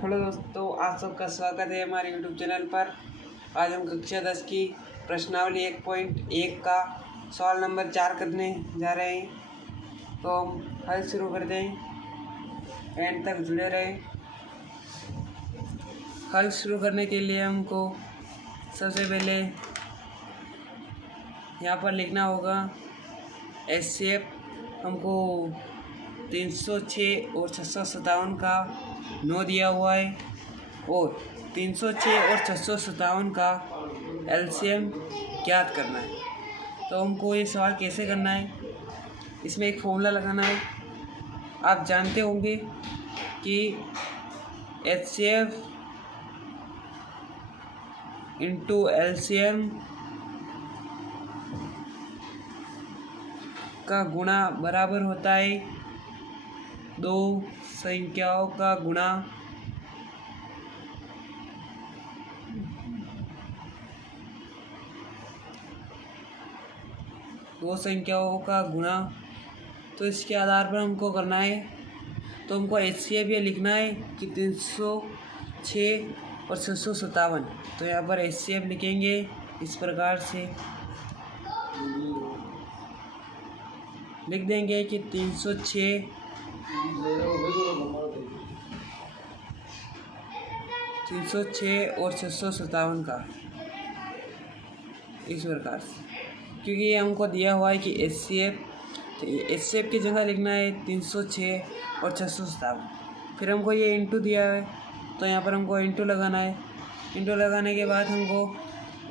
Hello दोस्तों, आप सबका स्वागत है हमारे यूट्यूब चैनल पर। आज हम कक्षा 10 की प्रश्नावली 1.1 का सवाल नंबर 4 करने जा रहे हैं। तो हम हल शुरू करते हैं, एंड तक जुड़े रहें। हल शुरू करने के लिए हमको सबसे पहले यहाँ पर लिखना होगा HCF। हमको 306 और 657 का 9 दिया हुआ है और 306 और 657 का LCM ज्ञात करना है। तो हमको ये सवाल कैसे करना है, इसमें एक फॉर्मूला लगाना है। आप जानते होंगे कि HCF इंटू LCM का गुणा बराबर होता है दो संख्याओं का गुणा तो इसके आधार पर हमको करना है। तो हमको HCF ये लिखना है कि 306 और 657। तो यहाँ पर HCF लिखेंगे इस प्रकार से, लिख देंगे कि 306 और 657 का, इस प्रकार से, क्योंकि ये हमको दिया हुआ है कि HCF की जगह लिखना है 306 और 657। फिर हमको ये इंटू दिया है, तो यहाँ पर हमको इंटू लगाना है। इंटू लगाने के बाद हमको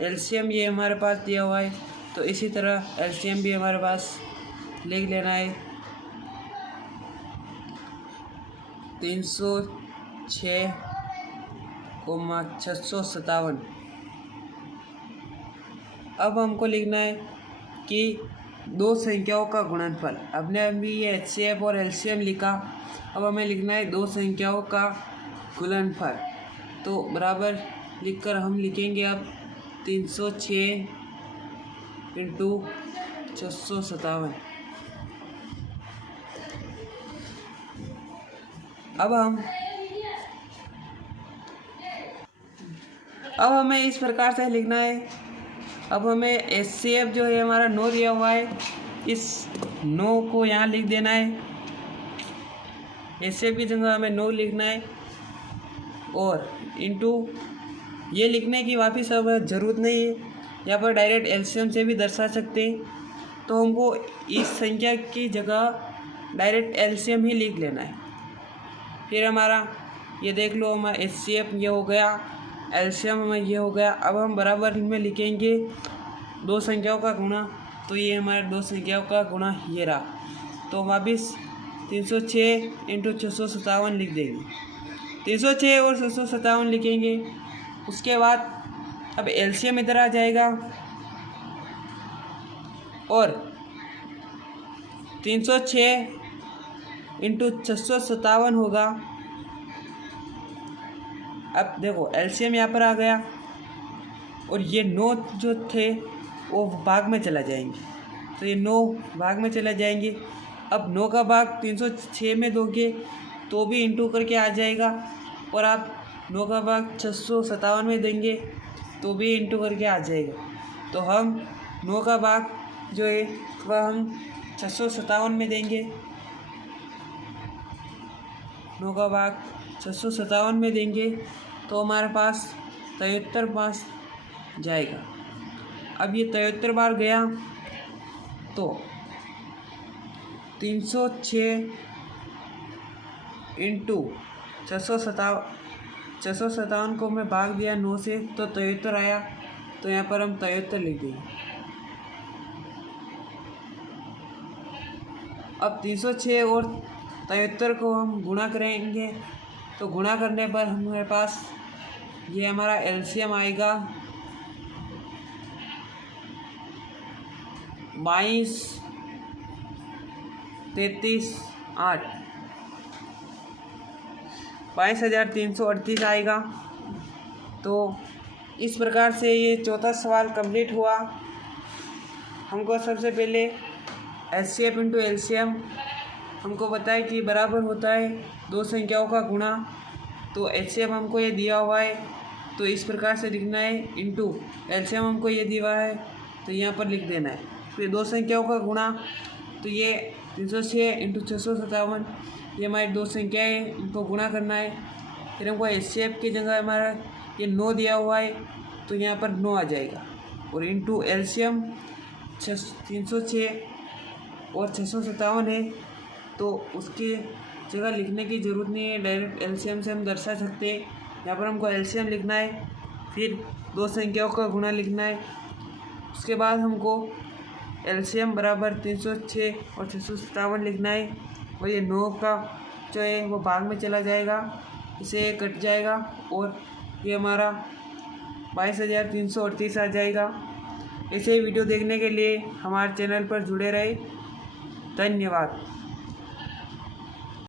LCM ये हमारे पास दिया हुआ है, तो इसी तरह LCM भी हमारे पास लिख लेना है 306, 657। अब हमको लिखना है कि दो संख्याओं का गुणनफल। अपने अभी ये HCF और LCM लिखा, अब हमें लिखना है दो संख्याओं का गुणनफल। तो बराबर लिखकर हम लिखेंगे अब 306 इंटू 657। अब हमें इस प्रकार से लिखना है। अब हमें HCF जो है हमारा 9 दिया हुआ है, इस 9 को यहाँ लिख देना है। HCF की जगह हमें 9 लिखना है और इंटू ये लिखने की वापस अब ज़रूरत नहीं है, यहाँ पर डायरेक्ट LCM से भी दर्शा सकते हैं। तो हमको इस संख्या की जगह डायरेक्ट LCM ही लिख लेना है। फिर हमारा ये देख लो, हमारा HCF ये हो गया, LCM हमें ये हो गया। अब हम बराबर में लिखेंगे दो संख्याओं का गुणा। तो ये हमारे दो संख्याओं का गुणा ये रहा, तो वापस 306 इंटू 657 लिख देंगे। 306 और 657 लिखेंगे। उसके बाद अब LCM इधर आ जाएगा और 306 इंटू 657 होगा। अब देखो LCM यहाँ पर आ गया और ये 9 जो थे वो भाग में चला जाएंगे, तो ये 9 भाग में चला जाएंगे। अब 9 का भाग 306 में दोगे तो भी इंटू करके आ जाएगा, और आप 9 का भाग 657 में देंगे तो भी इंटू करके आ जाएगा। तो हम 9 का भाग जो है वह हम 657 में देंगे। 9 का भाग 657 में देंगे तो हमारे पास 73 पास जाएगा। अब ये 73 बार गया तो 306 इंटू 657 को मैं भाग दिया 9 से, तो 73 आया। तो यहाँ पर हम 73 लिख देंगे। अब 306 और 73 को हम गुणा करेंगे, तो गुणा करने पर हमारे पास ये हमारा LCM आएगा 22, 33, 8, 22,338 आएगा। तो इस प्रकार से ये चौथा सवाल कंप्लीट हुआ। हमको सबसे पहले HCF इंटू LCM हमको बताया कि बराबर होता है दो संख्याओं का गुणा, तो एचसीएफ हमको ये दिया हुआ है, तो इस प्रकार से लिखना है, इंटू एलसीएम हमको ये दिया है तो यहाँ पर लिख देना है। फिर दो संख्याओं का गुणा, तो ये 306 इंटू 657, ये हमारी दो संख्या है, इनको गुणा करना है। फिर हमको एचसीएफ की जगह हमारा ये 9 दिया हुआ है तो यहाँ पर 9 आ जाएगा, और इंटू एलसीएम 306 और 657 है, तो उसकी जगह लिखने की ज़रूरत नहीं है, डायरेक्ट एलसीएम से हम दर्शा सकते हैं। यहाँ पर हमको एलसीएम लिखना है, फिर दो संख्याओं का गुणा लिखना है, उसके बाद हमको एलसीएम बराबर 306 और 657 लिखना है, और ये 9 का जो है वो भाग में चला जाएगा, इसे कट जाएगा, और ये हमारा 22,338 आ जाएगा। ऐसे वीडियो देखने के लिए हमारे चैनल पर जुड़े रहे। धन्यवाद।